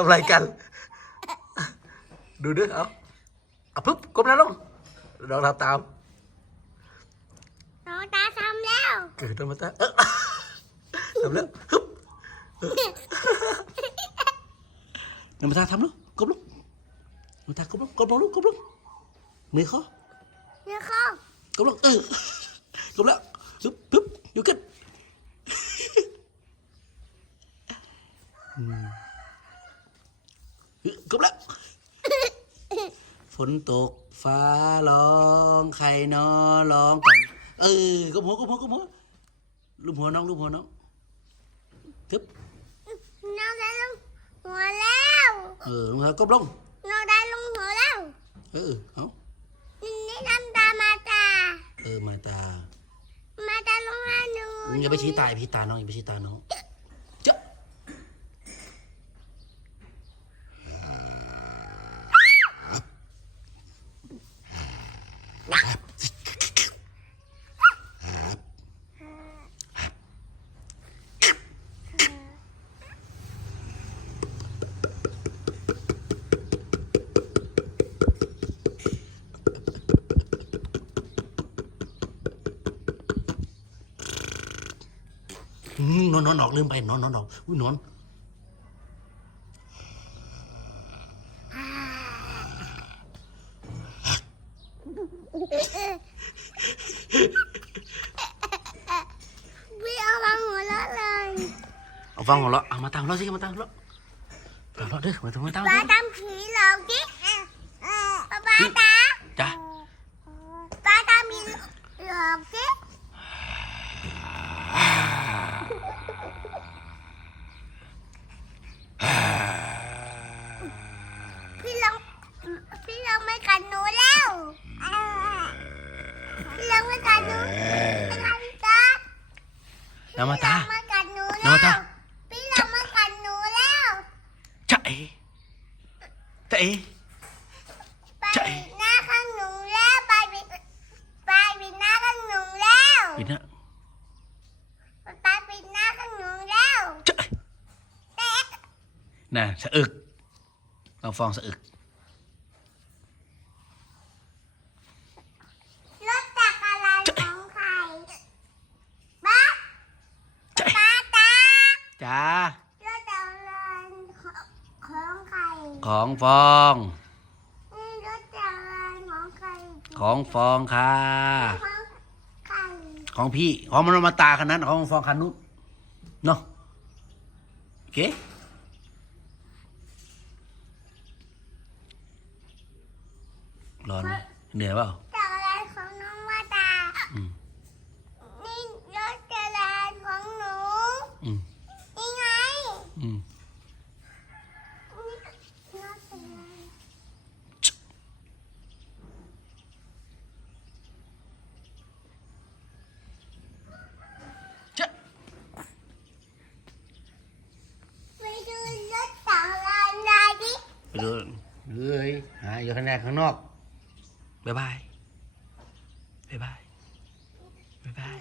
ทำอะไรกัน ดูด้วยเอาเอาปุ๊บก้มหน้าลงเราทำตามน้องตาทำแล้ว เกิดมาตาเออทำแล้วฮึบน้ำตาทำลูกก้มลงน้ำตาก้มลงก้มลงลูกก้มลงมือเขานี่เขาก้มลงเออก้มแล้วฮึบฮึบอยู่ขึ้นอื มฮึบก้มแล้วฝนตกฟ้าร้องใครนอร้องกันเออก้มหัวก้มหัวก้มหัวลูบหัวน้องลูบหัวน้องทึบน้องได้ลงหัวแล้วเออลงมาก้มลงน้องได้ลงหัวแล้ว เออเอานี่น้ำตามาตา เออมาตา มาตาลงให้หนูมึงอย่าไปชี้ตายพี่ตาน้องอย่าไปชี้ตาน้อง นอนนอนออกลืมไปนอนนอนออกอุ้ยนอนพี่เอามาหัวเราะเลยเอาฟังของเราะเอามาตามเราสิมาตามเราตามเราเด้อมาตามมาตามป้าเราทำผีเหรอกิ๊กป้าป้าตาจ้า ป้าทำผีเหรอกิ๊กพี่ลองพี่ลอง ไม่กัดหนูแล้วพี่ลองไม่กัดหนูไม่กัดตาน้ำมาตาพี่ลองไม่กัดหนูน้ำแล้มาตาวพี่ลองไม่กัดหนูแล้วจ้าเอ๋จ้าเอ๋ไปใช่ปิดหน้าข้างหนูแล้วไปปิดไปปิดหน้าข้างหนูแล้วปิดนะไปปิดหน้าข้างหนูแล้วจ้าเต๊ะน่ะสะอึกเราฟองสะอึก รถจักรอะไรของใครบ้า จ้า ป้าตา จ้าร ถจักรอะไรของใคร ของฟองนี่รถจักรอะไรของใครของฟองค่ะ ของใครของพี่ ของมันมาตาคันนั้น ของฟองคันนู้นเนาะโอเคร้อนไหมเหนื่อยเปล่าจักรอะไรของน้องมาตาอืมนี่รถจักรอะไรของหนูอืมนี่ไง อืม นี่รถจักรอะไร จ้า ไปดูรถจักรอะไรดิ ไปดูเฮ้ยหาอยู่ข้างในข้างนอก บ๊ายบาย บ๊ายบาย บ๊ายบาย